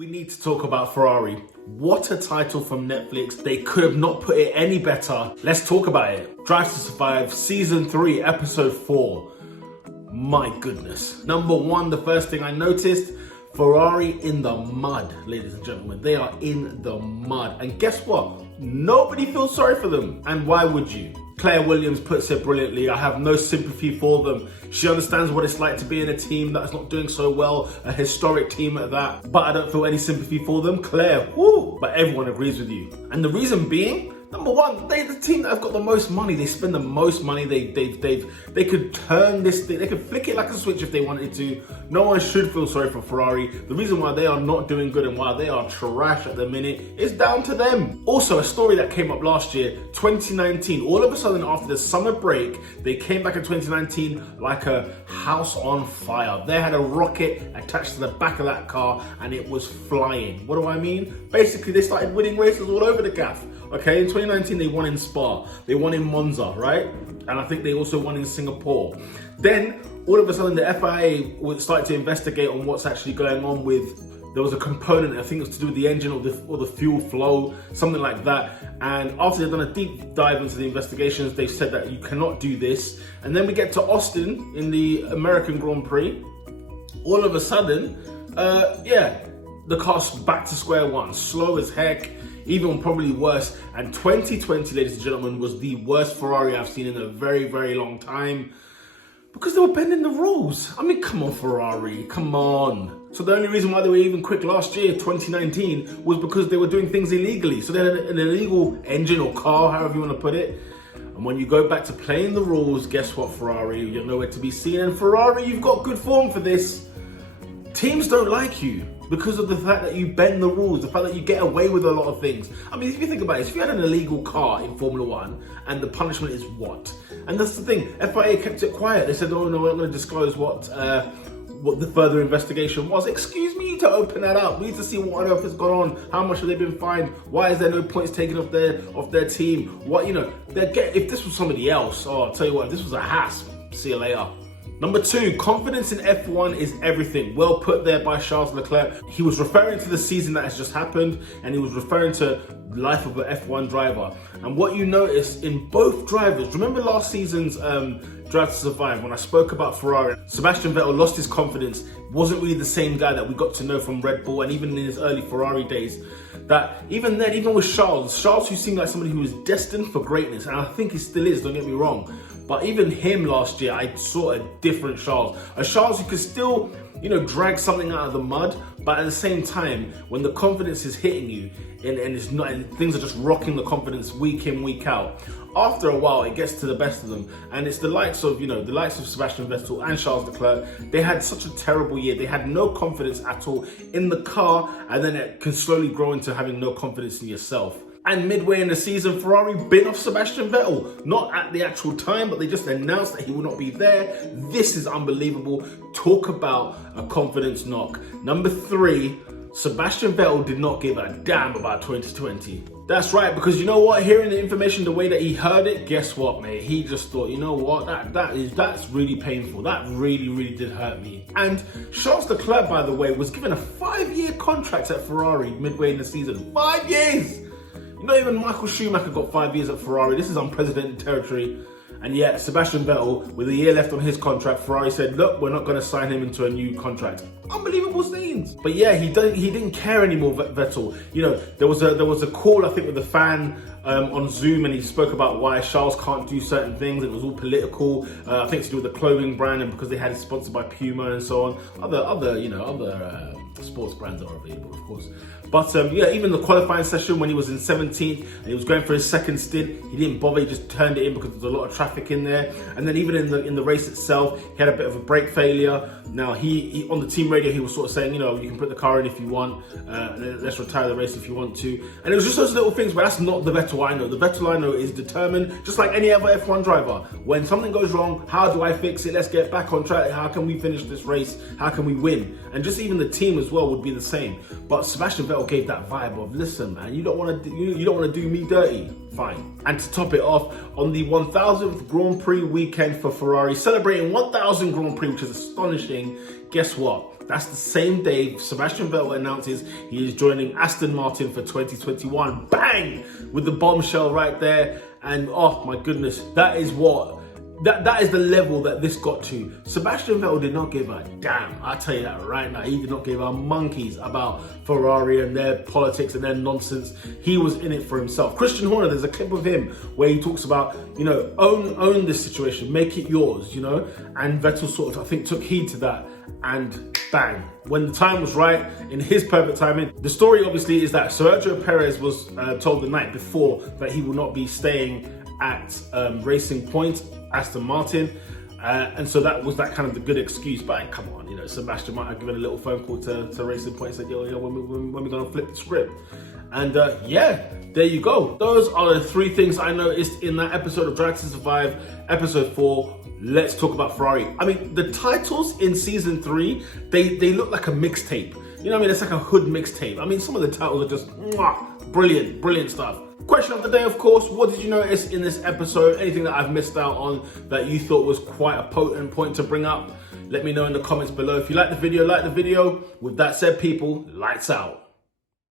We need to talk about Ferrari. What a title from Netflix. They could have not put it any better. Let's talk about it. Drive to Survive, Season 3, Episode 4. My goodness. Number one, the first thing I noticed, Ferrari in the mud, ladies and gentlemen. They are in the mud. And guess what? Nobody feels sorry for them. And why would you? Claire Williams puts it brilliantly. I have no sympathy for them. She understands what it's like to be in a team that's not doing so well, a historic team at that. But I don't feel any sympathy for them. Claire, whoo! But everyone agrees with you. And the reason being, number one, they're the team that have got the most money. They spend the most money. They could turn this thing, they could flick it like a switch if they wanted to. No one should feel sorry for Ferrari. The reason why they are not doing good and why they are trash at the minute is down to them. Also, a story that came up last year, 2019. All of a sudden, after the summer break, they came back in 2019 like a house on fire. They had a rocket attached to the back of that car and it was flying. What do I mean? Basically, they started winning races all over the gaff. Okay, in 2019, they won in Spa. They won in Monza, right? And I think they also won in Singapore. Then, all of a sudden, the FIA started to investigate on what's actually going on with, there was a component, I think it was to do with the engine or the fuel flow, something like that. And after they've done a deep dive into the investigations, they've said that you cannot do this. And then we get to Austin in the American Grand Prix. All of a sudden, the car's back to square one, slow as heck. Even probably worse. And 2020, ladies and gentlemen, was the worst Ferrari I've seen in a very, very long time because they were bending the rules. I mean, come on, Ferrari, come on. So the only reason why they were even quick last year, 2019, was because they were doing things illegally. So they had an illegal engine or car, however you want to put it. And when you go back to playing the rules, guess what, Ferrari? You're nowhere to be seen. And Ferrari, you've got good form for this. Teams don't like you because of the fact that you bend the rules, the fact that you get away with a lot of things. I mean, if you think about it, if you had an illegal car in Formula One and the punishment is what? And that's the thing, FIA kept it quiet. They said, oh no, we're not going to disclose what the further investigation was. Excuse me, you need to open that up. We need to see what on earth has gone on. How much have they been fined? Why is there no points taken off their team? What, if this was somebody else, I'll tell you what, if this was a Haas, see you later. Number two, confidence in F1 is everything. Well put there by Charles Leclerc. He was referring to the season that has just happened and he was referring to the life of an F1 driver. And what you notice in both drivers, remember last season's Drive to Survive when I spoke about Ferrari, Sebastian Vettel lost his confidence, wasn't really the same guy that we got to know from Red Bull and even in his early Ferrari days. That even then, even with Charles who seemed like somebody who was destined for greatness, and I think he still is, don't get me wrong. But even him last year, I saw a different Charles. A Charles who could still, drag something out of the mud, but at the same time, when the confidence is hitting you and things are just rocking the confidence week in, week out, after a while, it gets to the best of them. And it's the likes of Sebastian Vettel and Charles Leclerc. They had such a terrible year. They had no confidence at all in the car, and then it can slowly grow into having no confidence in yourself. And midway in the season, Ferrari bin off Sebastian Vettel. Not at the actual time, but they just announced that he will not be there. This is unbelievable. Talk about a confidence knock. Number three, Sebastian Vettel did not give a damn about 2020. That's right, because you know what? Hearing the information the way that he heard it, guess what, mate? He just thought, you know what? That's really painful. That really, really did hurt me. And Charles Leclerc, by the way, was given a 5-year contract at Ferrari midway in the season. 5 years! Not even Michael Schumacher got 5 years at Ferrari. This is unprecedented territory. And yet, Sebastian Vettel, with a year left on his contract, Ferrari said, look, we're not going to sign him into a new contract. Unbelievable scenes. But yeah, he didn't care anymore, Vettel. There was a call, I think, with a fan on Zoom, and he spoke about why Charles can't do certain things. It was all political. I think to do with the clothing brand and because they had it sponsored by Puma and so on. Other sports brands are available, of course. But even the qualifying session when he was in 17th and he was going for his second stint, he didn't bother. He just turned it in because there's a lot of traffic in there. And then even in the race itself, he had a bit of a brake failure. Now he on the team radio, he was sort of saying, you can put the car in if you want. Let's retire the race if you want to. And it was just those little things, but that's not the Vettel I know. The Vettel I know is determined, just like any other F1 driver. When something goes wrong, how do I fix it? Let's get back on track. How can we finish this race? How can we win? And just even the team as well would be the same. But Sebastian Vettel gave that vibe of, listen, man, you don't want to do me dirty. Fine. And to top it off, on the 1000th Grand Prix weekend for Ferrari, celebrating 1000 Grand Prix, which is astonishing. Guess what? That's the same day Sebastian Vettel announces he is joining Aston Martin for 2021. Bang! With the bombshell right there. And oh my goodness, that is the level that this got to. Sebastian Vettel did not give a damn. I'll tell you that right now. He did not give a monkeys about Ferrari and their politics and their nonsense. He was in it for himself. Christian Horner, there's a clip of him where he talks about, own this situation, make it yours, And Vettel sort of, I think, took heed to that. And bang, when the time was right, in his perfect timing. The story obviously is that Sergio Perez was told the night before that he will not be staying at Racing Point, Aston Martin, and so that was that kind of the good excuse. But come on, Sebastian might have given a little phone call to Racing Point and said, yo, when we gonna flip the script? And yeah, there you go. Those are the 3 things I noticed in that episode of Drive to Survive, episode 4. Let's talk about Ferrari. I mean, the titles in season 3, they look like a mixtape. It's like a hood mixtape. I mean, some of the titles are just brilliant stuff. Question of the day, of course, what did you notice in this episode? Anything that I've missed out on that you thought was quite a potent point to bring up? Let me know in the comments below. If you like the video, like the video. With that said, people, lights out.